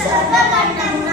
是很乐观。